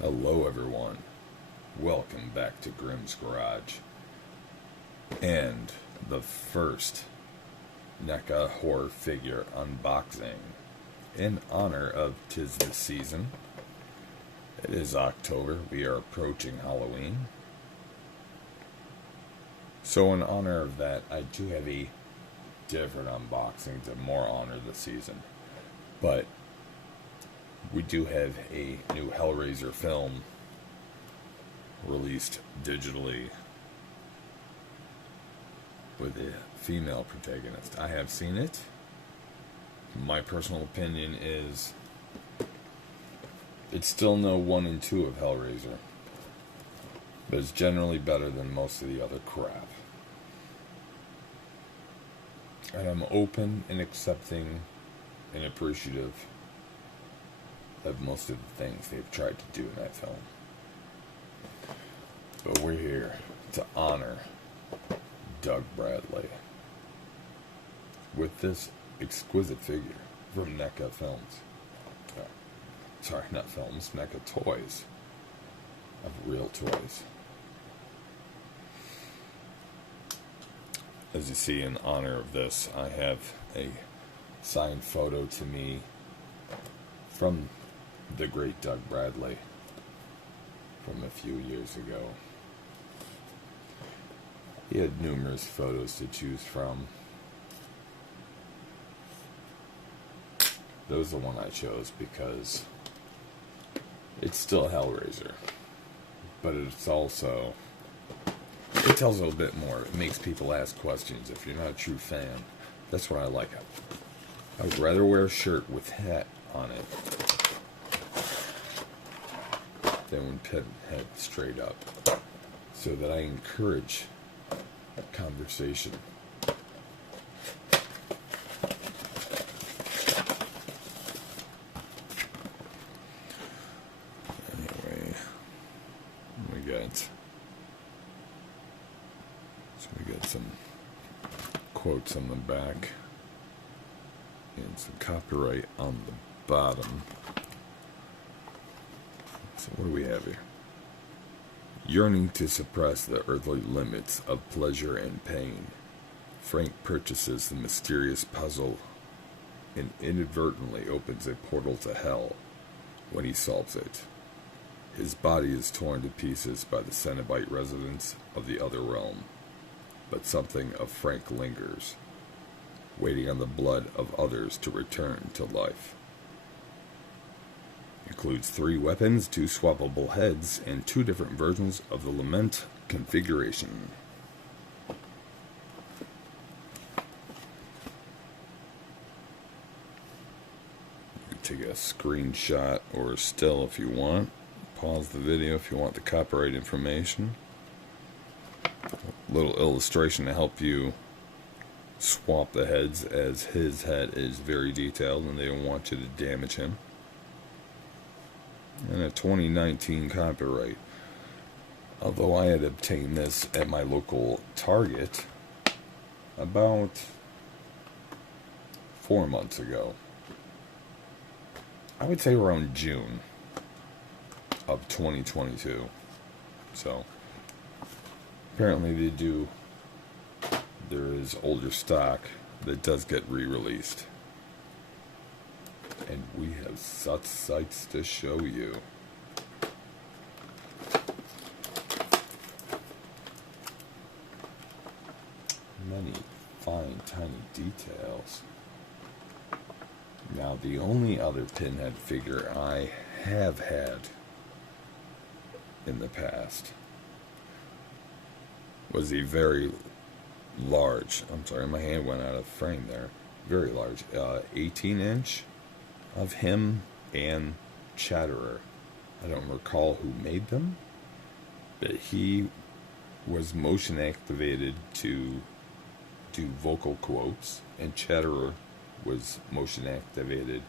Hello everyone, welcome back to Grimm's Garage, and the first NECA horror figure unboxing in honor of 'tis the season. It is October, we are approaching Halloween, so in honor of that I do have a different unboxing to more honor the season, but we do have a new Hellraiser film released digitally with a female protagonist. I have seen it. My personal opinion is it's still no 1 and 2 of Hellraiser, but it's generally better than most of the other crap. And I'm open and accepting and appreciative of most of the things they've tried to do in that film. But we're here to honor Doug Bradley with this exquisite figure from NECA Films. Sorry, not films, NECA Toys. Of real toys. As you see, in honor of this, I have a signed photo to me from the great Doug Bradley from a few years ago. He had numerous photos to choose from. That was the one I chose because it's still Hellraiser, but it's also, it tells a little bit more. It makes people ask questions if you're not a true fan. That's what I like. I would rather wear a shirt with hat on it than when Pinhead straight up, so that I encourage conversation. Anyway, we got some quotes on the back and some copyright on the bottom. So what do we have here? Yearning to suppress the earthly limits of pleasure and pain, Frank purchases the mysterious puzzle and inadvertently opens a portal to hell when he solves it. His body is torn to pieces by the Cenobite residents of the other realm, but something of Frank lingers, waiting on the blood of others to return to life. Includes 3 weapons, 2 swappable heads, and 2 different versions of the Lament configuration. You can take a screenshot or a still if you want. Pause the video if you want the copyright information. A little illustration to help you swap the heads, as his head is very detailed and they don't want you to damage him. And a 2019 copyright. Although I had obtained this at my local Target about 4 months ago. I would say around June of 2022. So apparently there is older stock that does get re-released. And we have such sights to show you. Many fine, tiny details. Now, the only other Pinhead figure I have had in the past was a very large, I'm sorry, my hand went out of frame there, very large, 18-inch of him and Chatterer. I don't recall who made them, but he was motion activated to do vocal quotes, and Chatterer was motion activated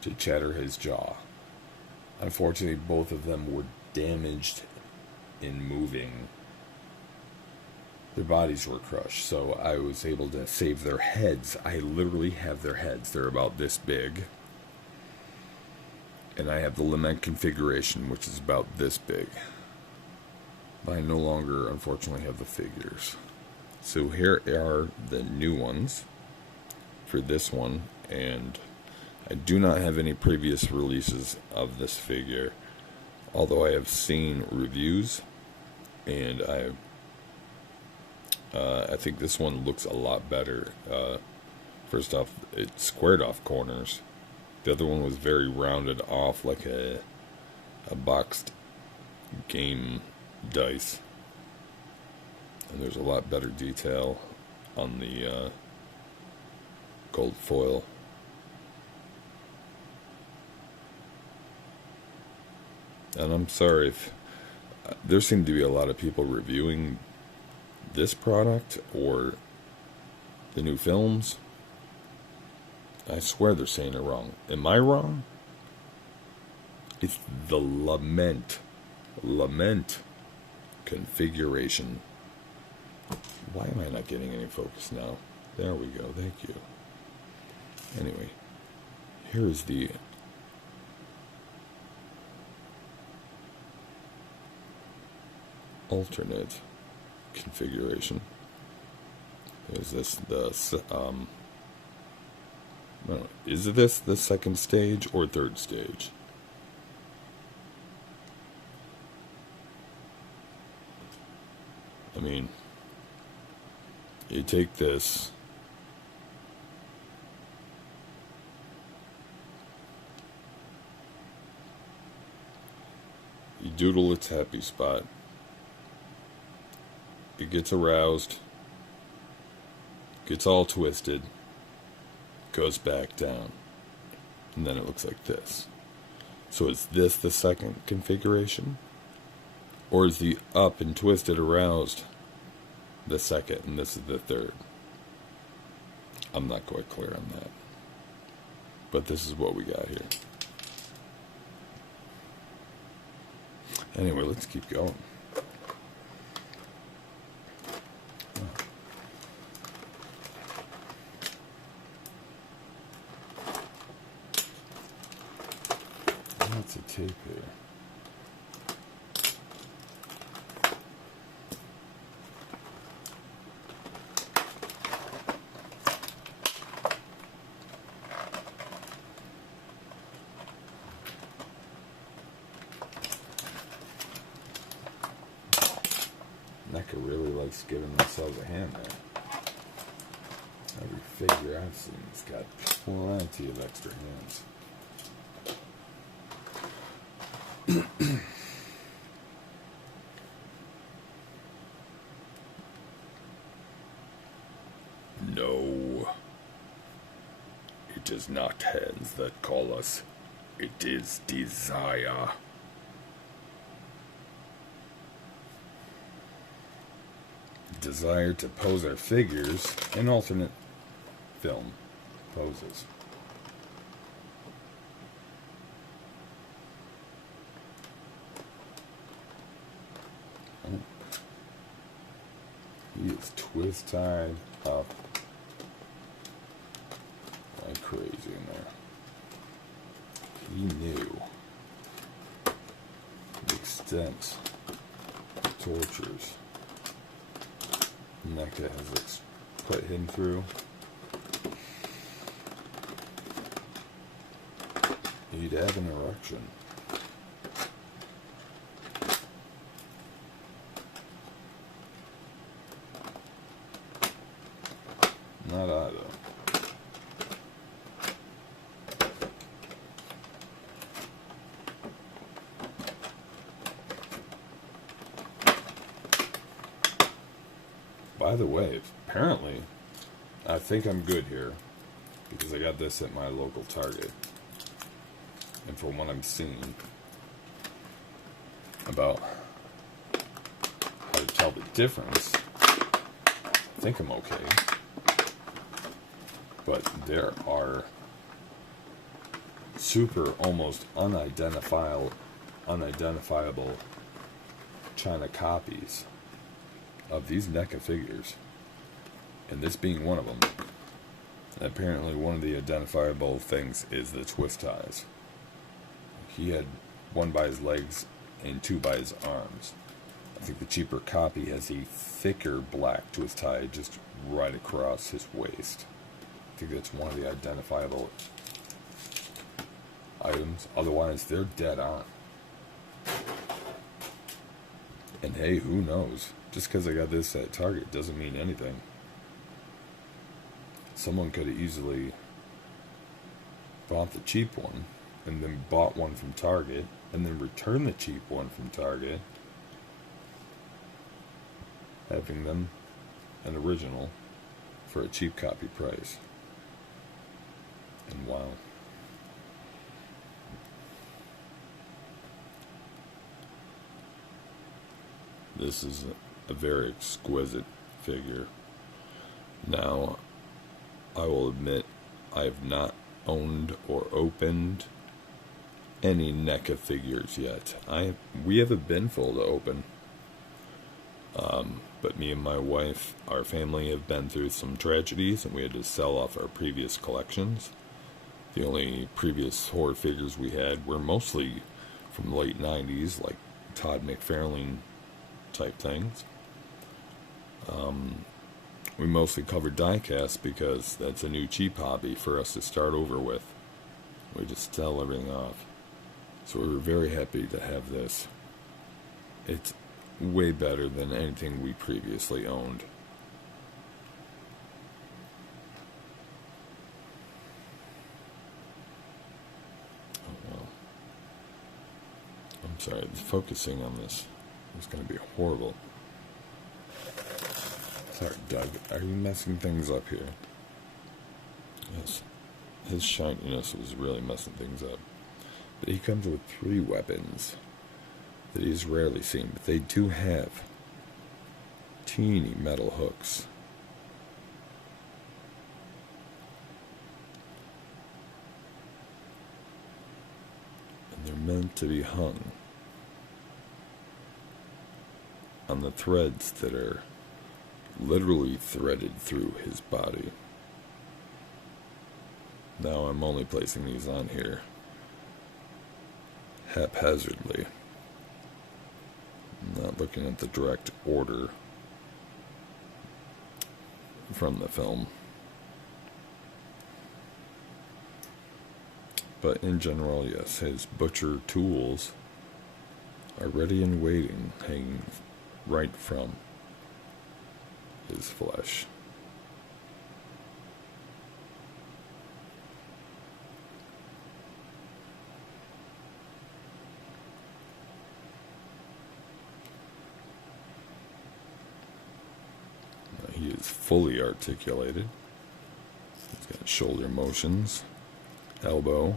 to chatter his jaw. Unfortunately, both of them were damaged in moving. Their bodies were crushed, so I was able to save their heads. I literally have their heads. They're about this big. And I have the lament configuration, which is about this big. But I no longer, unfortunately, have the figures. So here are the new ones for this one, and I do not have any previous releases of this figure, although I have seen reviews, and I think this one looks a lot better. First off, it squared off corners. The other one was very rounded off, like a boxed game dice. And there's a lot better detail on the gold foil. And I'm sorry if there seem to be a lot of people reviewing this product or the new films. I swear they're saying it wrong. Am I wrong? It's the lament configuration. Why am I not getting any focus now? There we go, thank you. Anyway, here is the alternate configuration. Is this is this the second stage or third stage? I mean, you take this, you doodle its happy spot, it gets aroused, gets all twisted, goes back down, and then it looks like this. So is this the second configuration? Or is the up and twisted aroused the second, and this is the third? I'm not quite clear on that. But this is what we got here. Anyway, let's keep going. Lots of tape here. NECA really likes giving themselves a hand there. Every figure I've seen has got plenty of extra hands. No, it is not hands that call us, it is desire. Desire to pose our figures in alternate film poses. He is twist-tied up like crazy in there. He knew the extent of tortures NECA has put him through. He'd have an erection. Not I, though. By the way, apparently, I think I'm good here, because I got this at my local Target. And from what I'm seeing about how to tell the difference, I think I'm okay. But there are super, almost unidentifiable China copies of these NECA figures, and this being one of them. And apparently one of the identifiable things is the twist ties. He had one by his legs and two by his arms. I think the cheaper copy has a thicker black twist tie just right across his waist. I think that's one of the identifiable items. Otherwise, they're dead on. And hey, who knows? Just because I got this at Target doesn't mean anything. Someone could have easily bought the cheap one, and then bought one from Target, and then returned the cheap one from Target, having them an original for a cheap copy price. And wow. This is a very exquisite figure. Now, I will admit, I have not owned or opened any NECA figures yet. We have a bin full to open. But me and my wife, our family have been through some tragedies, and we had to sell off our previous collections. The only previous horror figures we had were mostly from the late 90s, like Todd McFarlane type things. We mostly covered diecast because that's a new cheap hobby for us to start over with. We just sell everything off. So we were very happy to have this. It's way better than anything we previously owned. Oh well. I'm sorry, focusing on this is going to be horrible. Sorry, Doug, are you messing things up here? Yes. His shininess was really messing things up. But he comes with 3 weapons that he's rarely seen, but they do have teeny metal hooks. And they're meant to be hung on the threads that are literally threaded through his body. Now I'm only placing these on here haphazardly. I'm not looking at the direct order from the film. But in general, yes, his butcher tools are ready and waiting, hanging right from his flesh. Now he is fully articulated. He's got shoulder motions, elbow,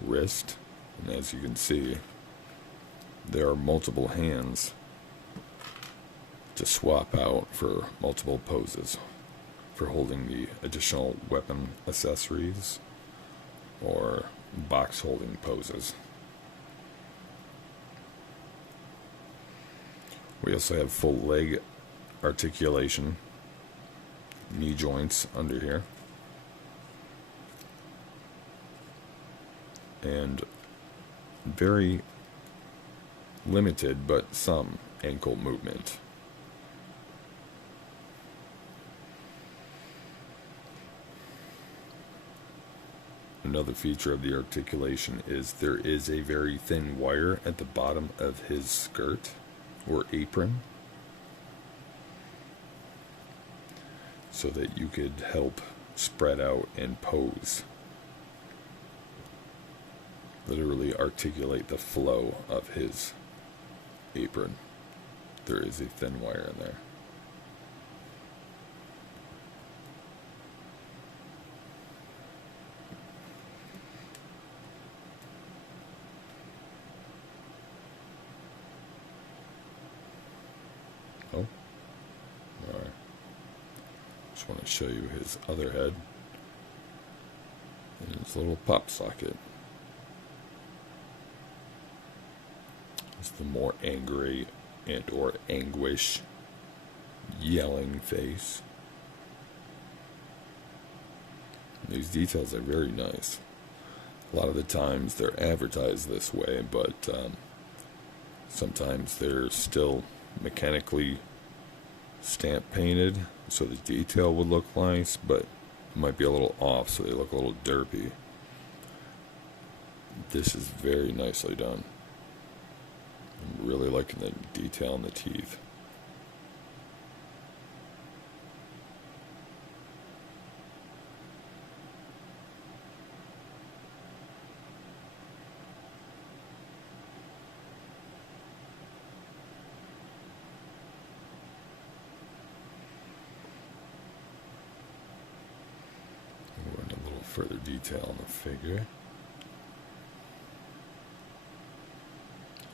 wrist, and as you can see, there are multiple hands to swap out for multiple poses, for holding the additional weapon accessories or box holding poses. We also have full leg articulation, knee joints under here, and very limited but some ankle movement. Another feature of the articulation is there is a very thin wire at the bottom of his skirt or apron, so that you could help spread out and pose. Literally articulate the flow of his apron. There is a thin wire in there. Oh, alright. Just want to show you his other head and his little pop socket. It's the more angry and or anguish yelling face. These details are very nice. A lot of the times they're advertised this way, but sometimes they're still mechanically stamp painted, so the detail would look nice, but it might be a little off, so they look a little derpy. This is very nicely done. I'm really liking the detail in the teeth. We're in a little further detail on the figure.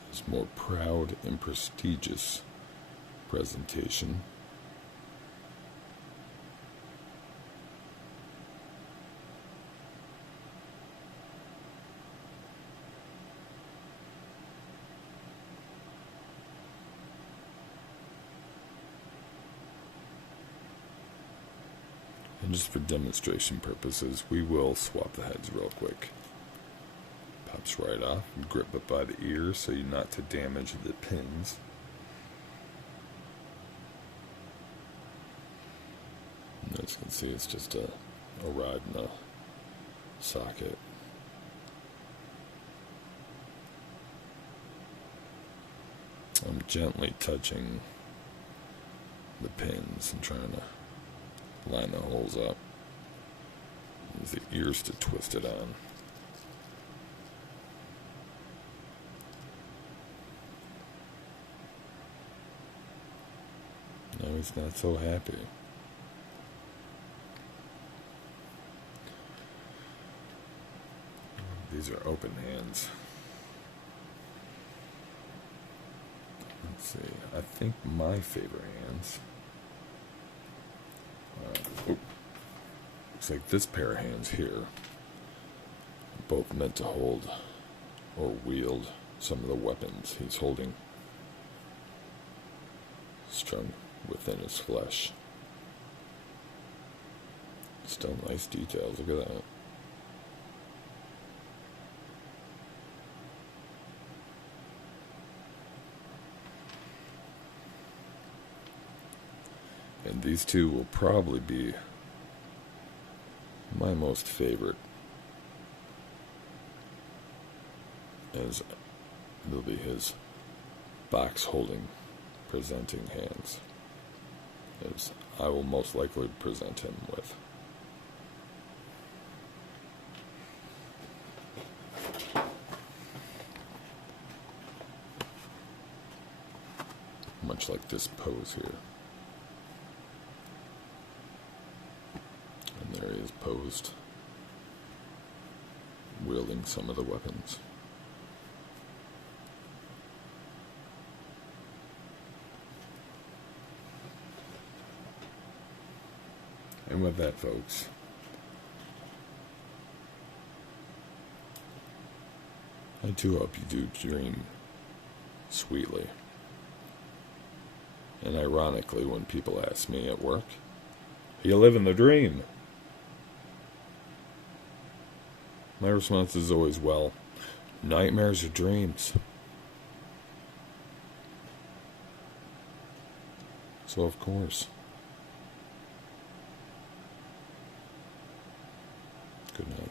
It's more proud and prestigious presentation. And just for demonstration purposes, we will swap the heads real quick. Pops right off and grip it by the ear so you're not to damage the pins. And as you can see, it's just a rod in the socket. I'm gently touching the pins and trying to line the holes up. Use the ears to twist it on. Now he's not so happy. These are open hands. Let's see. I think my favorite hands. Looks like this pair of hands here, both meant to hold or wield some of the weapons he's holding strung within his flesh. Still nice details, look at that. And these two will probably be my most favorite, as they'll be his box holding, presenting hands, as I will most likely present him with. Much like this pose here. And there he is posed, wielding some of the weapons. And with that, folks, I do hope you do dream sweetly. And ironically, when people ask me at work, "You live in the dream?" my response is always, well, nightmares are dreams. So of course. Good night.